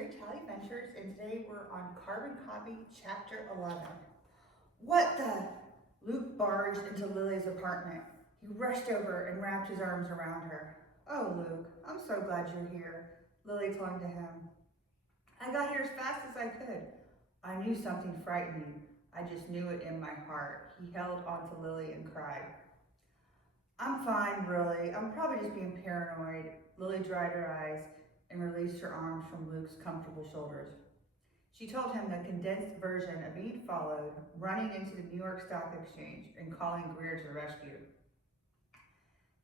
TerriTalleyVentures, and today we're on Carbon Copy Chapter 11. What the? Luke barged into Lily's apartment. He rushed over and wrapped his arms around her. Oh, Luke, I'm so glad you're here. Lily clung to him. I got here as fast as I could. I knew something frightened you. I just knew it in my heart. He held onto Lily and cried. I'm fine, really. I'm probably just being paranoid. Lily dried her eyes and released her arms from Luke's comfortable shoulders. She told him the condensed version of being followed, running into the New York Stock Exchange, and calling Grier to the rescue.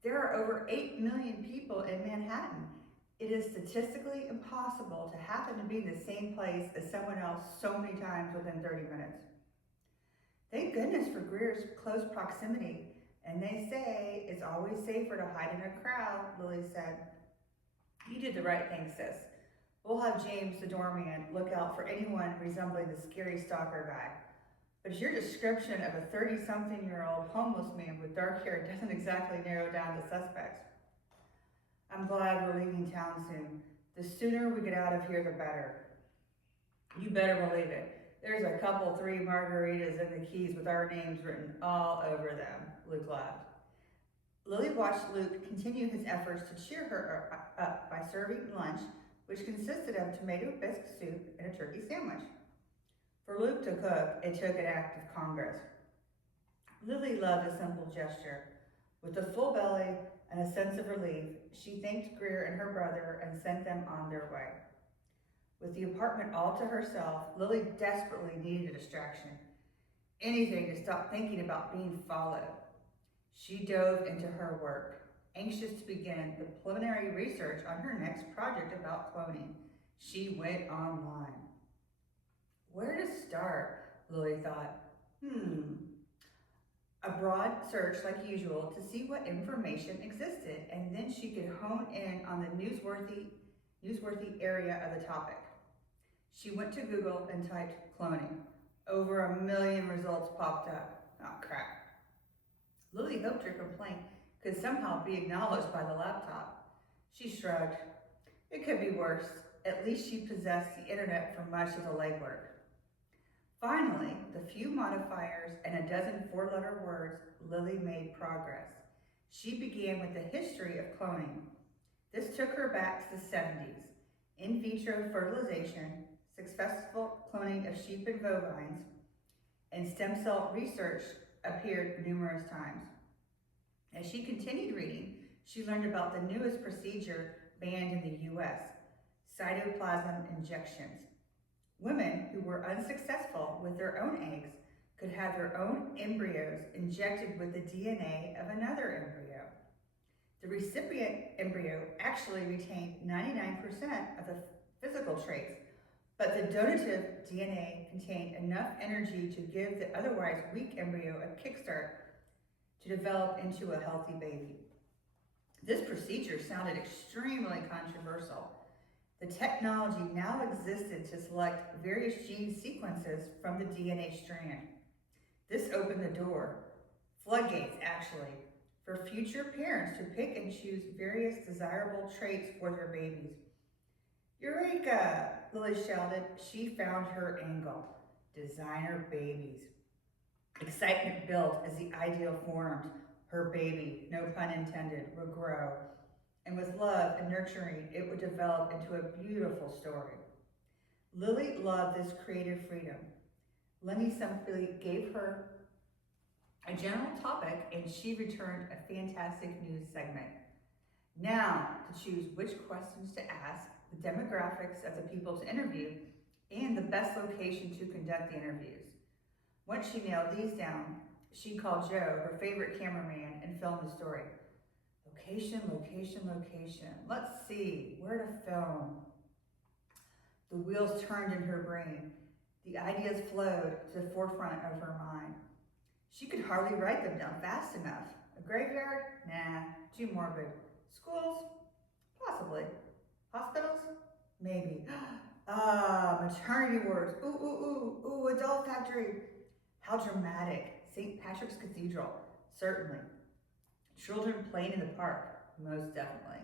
There are over 8 million people in Manhattan. It is statistically impossible to happen to be in the same place as someone else so many times within 30 minutes. Thank goodness for Grier's close proximity, and they say it's always safer to hide in a crowd, Lily said. You did the right thing, sis. We'll have James, the doorman, look out for anyone resembling the scary stalker guy. But your description of a 30-something-year-old homeless man with dark hair doesn't exactly narrow down the suspects. I'm glad we're leaving town soon. The sooner we get out of here, the better. You better believe it. There's a couple 3 margaritas in the Keys with our names written all over them, Luke laughed. Lily watched Luke continue his efforts to cheer her up by serving lunch, which consisted of tomato bisque soup and a turkey sandwich. For Luke to cook, it took an act of Congress. Lily loved a simple gesture. With a full belly and a sense of relief, she thanked Grier and her brother and sent them on their way. With the apartment all to herself, Lily desperately needed a distraction. Anything to stop thinking about being followed. She dove into her work, anxious to begin the preliminary research on her next project about cloning. She went online. Where to start, Lily thought. A broad search like usual to see what information existed, and then she could hone in on the newsworthy area of the topic. She went to Google and typed cloning. Over 1 million results popped up. Oh, crap. Lily hoped her complaint could somehow be acknowledged by the laptop. She shrugged. It could be worse. At least she possessed the internet for much of the legwork. Finally, the few modifiers and a dozen 4-letter words, Lily made progress. She began with the history of cloning. This took her back to the 70s. In vitro fertilization, successful cloning of sheep and bovines, and stem cell research appeared numerous times. As she continued reading, she learned about the newest procedure banned in the U.S., cytoplasm injections. Women who were unsuccessful with their own eggs could have their own embryos injected with the DNA of another embryo. The recipient embryo actually retained 99% of the physical traits, but the donative DNA contained enough energy to give the otherwise weak embryo a kickstart to develop into a healthy baby. This procedure sounded extremely controversial. The technology now existed to select various gene sequences from the DNA strand. This opened the door, floodgates actually, for future parents to pick and choose various desirable traits for their babies. Eureka! Lily shouted. She found her angle. Designer babies. Excitement built as the ideal formed. Her baby, no pun intended, would grow. And with love and nurturing, it would develop into a beautiful story. Lily loved this creative freedom. Lenny simply gave her a general topic, and she returned a fantastic news segment. Now, to choose which questions to ask, the demographics of the people to interview, and the best location to conduct the interviews. Once she nailed these down, she called Joe, her favorite cameraman, and filmed the story. Location, location, location. Let's see, where to film? The wheels turned in her brain. The ideas flowed to the forefront of her mind. She could hardly write them down fast enough. A graveyard? Nah, too morbid. Schools? Possibly. Hospitals? Maybe. Maternity wards. Ooh, a doll factory. How dramatic. St. Patrick's Cathedral. Certainly. Children playing in the park. Most definitely.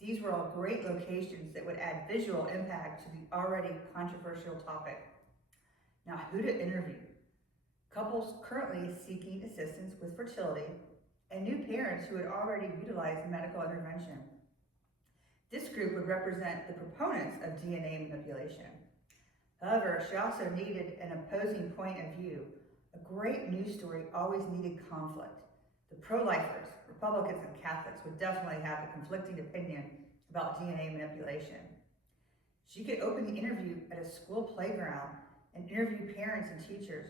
These were all great locations that would add visual impact to the already controversial topic. Now, who to interview? Couples currently seeking assistance with fertility, and new parents who had already utilized medical intervention. This group would represent the proponents of DNA manipulation. However, she also needed an opposing point of view. A great news story always needed conflict. The pro-lifers, Republicans and Catholics, would definitely have a conflicting opinion about DNA manipulation. She could open the interview at a school playground and interview parents and teachers.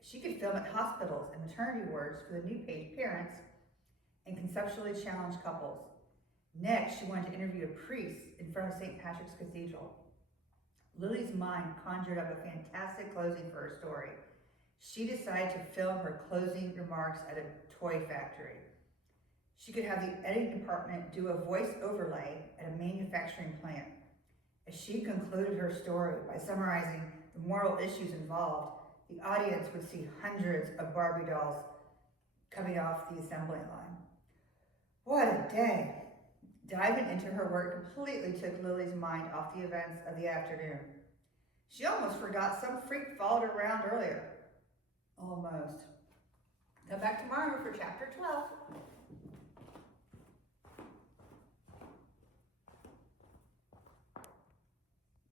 She could film at hospitals and maternity wards for the new page parents and conceptually challenged couples. Next, she wanted to interview a priest in front of St. Patrick's Cathedral. Lilly's mind conjured up a fantastic closing for her story. She decided to film her closing remarks at a toy factory. She could have the editing department do a voice overlay at a manufacturing plant. As she concluded her story by summarizing the moral issues involved, the audience would see hundreds of Barbie dolls coming off the assembly line. What a day! Diving into her work completely took Lily's mind off the events of the afternoon. She almost forgot some freak followed her around earlier. Almost. Come back tomorrow for chapter 12.